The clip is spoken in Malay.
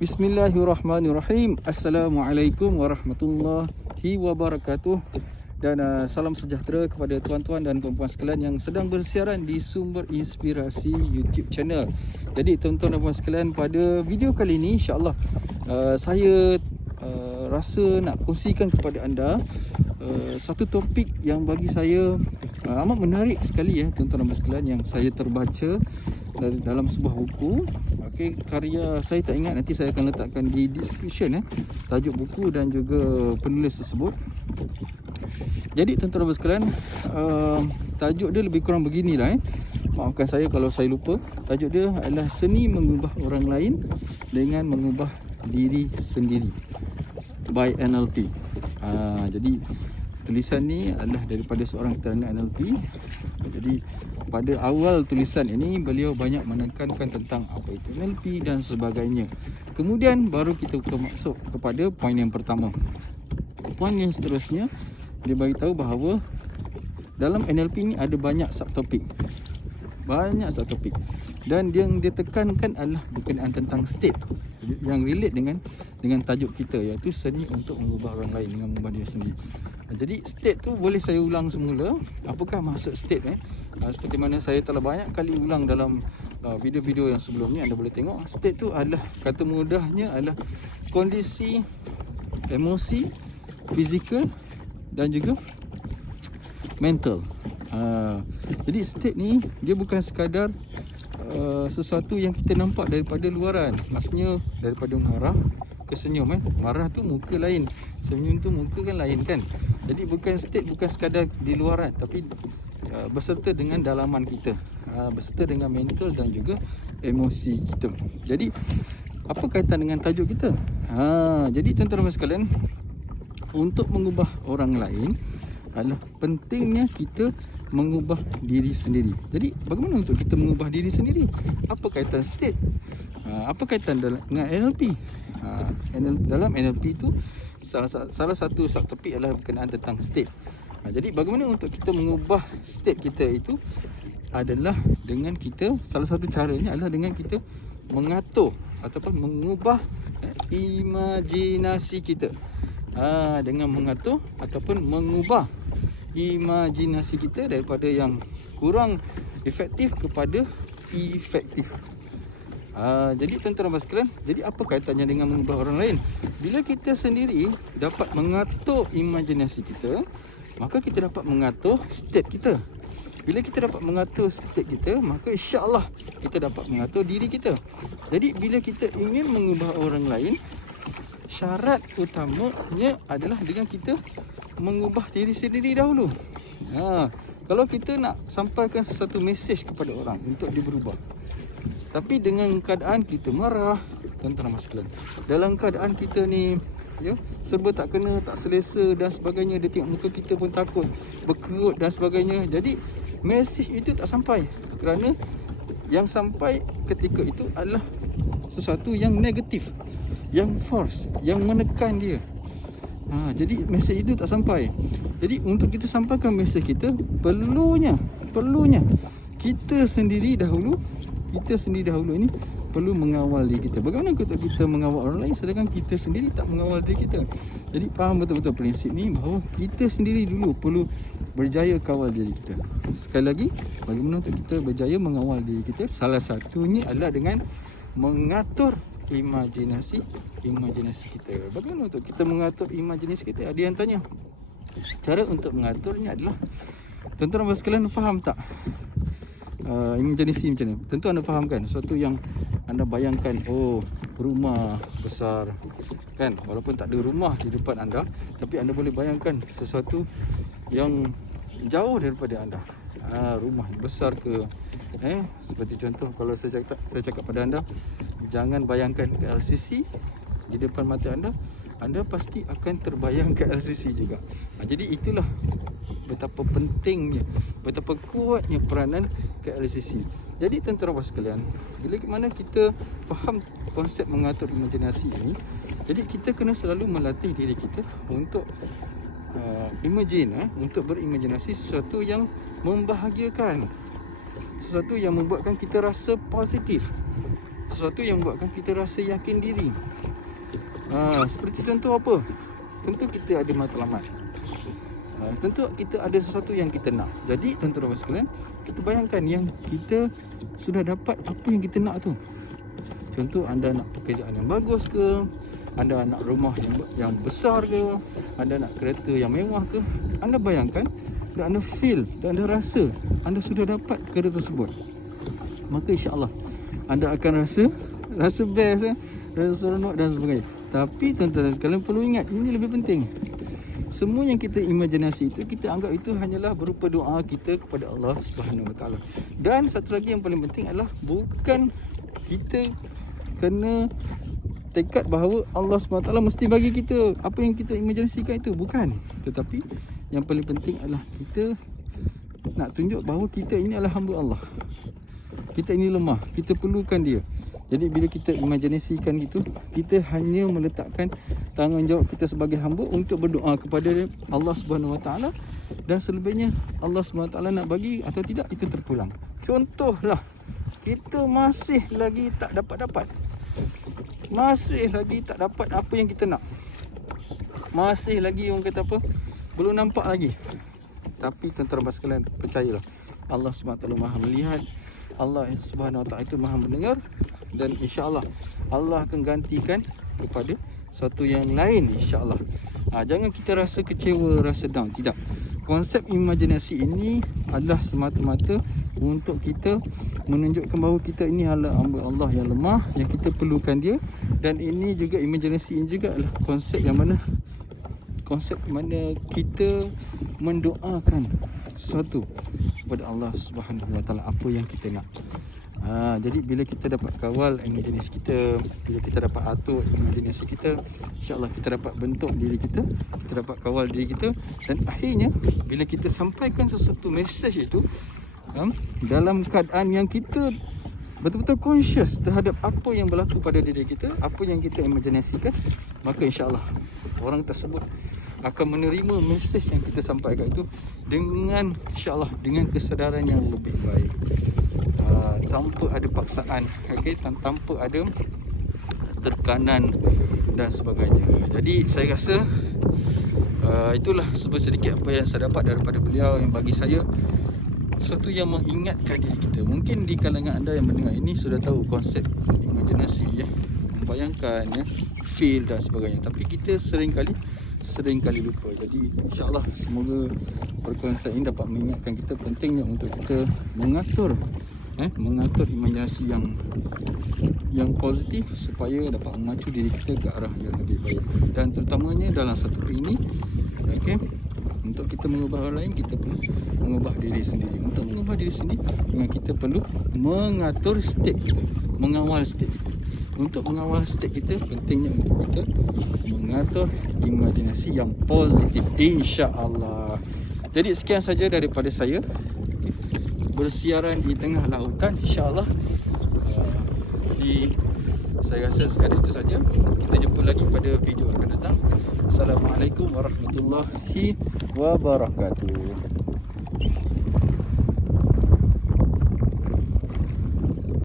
Bismillahirrahmanirrahim. Assalamualaikum warahmatullahi wabarakatuh. Dan salam sejahtera kepada tuan-tuan dan puan-puan sekalian yang sedang bersiaran di Sumber Inspirasi YouTube channel. Jadi tuan-tuan dan puan sekalian, pada video kali ini insya-Allah saya rasa nak kongsikan kepada anda satu topik yang bagi saya amat menarik sekali tuan-tuan dan puan sekalian, yang saya terbaca dalam sebuah buku. Okey, karya saya tak ingat, nanti saya akan letakkan di description tajuk buku dan juga penulis tersebut. Jadi tuan-tuan dan sekalian, tajuk dia lebih kurang beginilah. Maafkan saya kalau saya lupa. Tajuk dia adalah Seni Mengubah Orang Lain dengan Mengubah Diri Sendiri by NLP. Jadi tulisan ni adalah daripada seorang keterangan NLP. Jadi pada awal tulisan ini beliau banyak menekankan tentang apa itu NLP dan sebagainya. Kemudian baru kita masuk kepada poin yang pertama. Poin yang seterusnya, dia bagi tahu bahawa dalam NLP ni ada banyak subtopik. Banyak subtopik. Dan yang dia tekankan adalah berkenaan tentang state yang relate dengan tajuk kita, iaitu seni untuk mengubah orang lain dengan mengubah diri sendiri. Jadi state tu boleh saya ulang semula. Apakah maksud state seperti mana saya telah banyak kali ulang dalam video-video yang sebelum ni, anda boleh tengok. State tu adalah, kata mudahnya adalah kondisi emosi, fizikal dan juga mental. Jadi state ni dia bukan sekadar sesuatu yang kita nampak daripada luaran. Maksudnya daripada marah ke senyum. Marah tu muka lain, senyum tu muka kan lain kan. Jadi bukan state, bukan sekadar di luaran, tapi berserta dengan dalaman kita, berserta dengan mental dan juga emosi kita. Jadi apa kaitan dengan tajuk kita? Jadi tuan-tuan sekalian, untuk mengubah orang lain adalah pentingnya kita mengubah diri sendiri. Jadi bagaimana untuk kita mengubah diri sendiri? Apa kaitan state? Apa kaitan dengan NLP? Dalam NLP itu salah satu subtopik adalah berkenaan tentang state. Jadi bagaimana untuk kita mengubah state kita itu adalah dengan kita, salah satu caranya adalah dengan kita mengatur ataupun mengubah imajinasi kita. Dengan mengatur ataupun mengubah imajinasi kita daripada yang kurang efektif kepada efektif. Jadi tuan-tuan dan sekalian, jadi apa kaitannya dengan mengubah orang lain? Bila kita sendiri dapat mengatur imajinasi kita, maka kita dapat mengatur state kita. Bila kita dapat mengatur state kita, maka insya-Allah kita dapat mengatur diri kita. Jadi bila kita ingin mengubah orang lain, syarat utamanya adalah dengan kita mengubah diri sendiri dahulu. Kalau kita nak sampaikan sesuatu mesej kepada orang untuk dia berubah, tapi dengan keadaan kita marah, tuan-tuan dan sekalian, dalam keadaan kita ni serba tak kena, tak selesa dan sebagainya, dia tengok muka kita pun takut, berkerut dan sebagainya. Jadi mesej itu tak sampai, kerana yang sampai ketika itu adalah sesuatu yang negatif, yang force, yang menekan dia. Jadi mesej itu tak sampai. Jadi untuk kita sampaikan mesej kita, perlunya kita sendiri dahulu ini perlu mengawal diri kita. Bagaimana kita mengawal orang lain sedangkan kita sendiri tak mengawal diri kita? Jadi faham betul-betul prinsip ni, bahawa kita sendiri dulu perlu berjaya kawal diri kita. Sekali lagi, bagaimana untuk kita berjaya mengawal diri kita? Salah satunya adalah dengan mengatur imajinasi kita. Bagaimana untuk kita mengatur imajinasi kita? Ada yang tanya, cara untuk mengaturnya adalah, tuan-tuan sekalian faham tak imajinasi macam mana? Tentu anda faham kan, sesuatu yang anda bayangkan, rumah besar kan, walaupun tak ada rumah di depan anda, tapi anda boleh bayangkan sesuatu yang jauh daripada anda. Rumah besar ke, seperti contoh, kalau saya cakap pada anda, jangan bayangkan ke LCC di depan mata anda pasti akan terbayang ke LCC juga. Jadi itulah betapa pentingnya, betapa kuatnya peranan ke LCC. Jadi tuan-tuan sekalian, bila mana kita faham konsep mengatur imajinasi ini, jadi kita kena selalu melatih diri kita untuk untuk berimajinasi sesuatu yang membahagiakan, sesuatu yang membuatkan kita rasa positif, sesuatu yang buatkan kita rasa yakin diri. Seperti contoh apa? Tentu kita ada matlamat. Tentu kita ada sesuatu yang kita nak. Jadi tuan-tuan sekalian, kita bayangkan yang kita sudah dapat apa yang kita nak tu. Contoh, anda nak pekerjaan yang bagus ke, anda nak rumah yang besar ke, anda nak kereta yang mewah ke, anda bayangkan dan anda feel dan anda rasa anda sudah dapat kereta tersebut, maka insya-Allah anda akan rasa best, rasa seronok dan sebagainya. Tapi tuan-tuan sekalian perlu ingat, ini lebih penting. Semua yang kita imajinasi itu, kita anggap itu hanyalah berupa doa kita kepada Allah Subhanahu Wa Taala. Dan satu lagi yang paling penting adalah bukan kita kena tekad bahawa Allah SWT mesti bagi kita apa yang kita imajinasikan itu. Bukan. Tetapi yang paling penting adalah kita nak tunjuk bahawa kita ini adalah hamba Allah. Kita ini lemah, kita perlukan dia. Jadi bila kita imajinasikan itu, kita hanya meletakkan tanggungjawab kita sebagai hamba untuk berdoa kepada Allah Subhanahu Wa Taala, dan selebihnya Allah Subhanahu Wa Taala nak bagi atau tidak itu terpulang. Contohlah, kita masih lagi tak dapat. Masih lagi tak dapat apa yang kita nak. Masih lagi orang kata apa? Belum nampak lagi. Tapi tuan-tuan sekalian, percayalah, Allah SWT Maha melihat, Allah Subhanahu Wa Taala itu Maha mendengar, dan insya-Allah Allah akan gantikan kepada satu yang lain, insya-Allah. Jangan kita rasa kecewa, rasa down, tidak. Konsep imajinasi ini adalah semata-mata untuk kita menunjukkan bahawa kita ini adalah hamba Allah yang lemah, yang kita perlukan dia. Dan ini juga, imajinasi ini juga adalah konsep mana kita mendoakan sesuatu kepada Allah Subhanahu Wa Taala, apa yang kita nak. Jadi bila kita dapat kawal imajinasi kita, bila kita dapat atur imajinasi kita, insya-Allah kita dapat bentuk diri kita dapat kawal diri kita, dan akhirnya bila kita sampaikan sesuatu message itu dalam keadaan yang kita betul-betul conscious terhadap apa yang berlaku pada diri kita, apa yang kita imajinasikan, maka insya-Allah orang tersebut akan menerima message yang kita sampaikan itu dengan, insya-Allah, dengan kesedaran yang lebih baik. Tanpa ada paksaan, tanpa ada tekanan dan sebagainya. Jadi saya rasa itulah sedikit apa yang saya dapat daripada beliau, yang bagi saya sesuatu yang mengingatkan diri kita. Mungkin di kalangan anda yang mendengar ini sudah tahu konsep imajinasi, membayangkan, feel dan sebagainya. Tapi kita seringkali lupa. Jadi insya-Allah semoga perkongsian ini dapat mengingatkan kita pentingnya untuk kita mengatur imajinasi yang positif supaya dapat memacu diri kita ke arah yang lebih baik. Dan terutamanya dalam satu ini, untuk kita mengubah orang lain, kita perlu mengubah diri sendiri. Untuk mengubah diri sendiri, kita perlu mengatur state kita, mengawal state kita. Untuk mengawal state kita, pentingnya untuk kita mengatur imajinasi yang positif, insya-Allah. Jadi sekian saja daripada saya, bersiaran di tengah lautan, insya-Allah. Saya rasa sekadar itu saja. Kita jumpa lagi pada video akan datang. Assalamualaikum warahmatullahi wabarakatuh.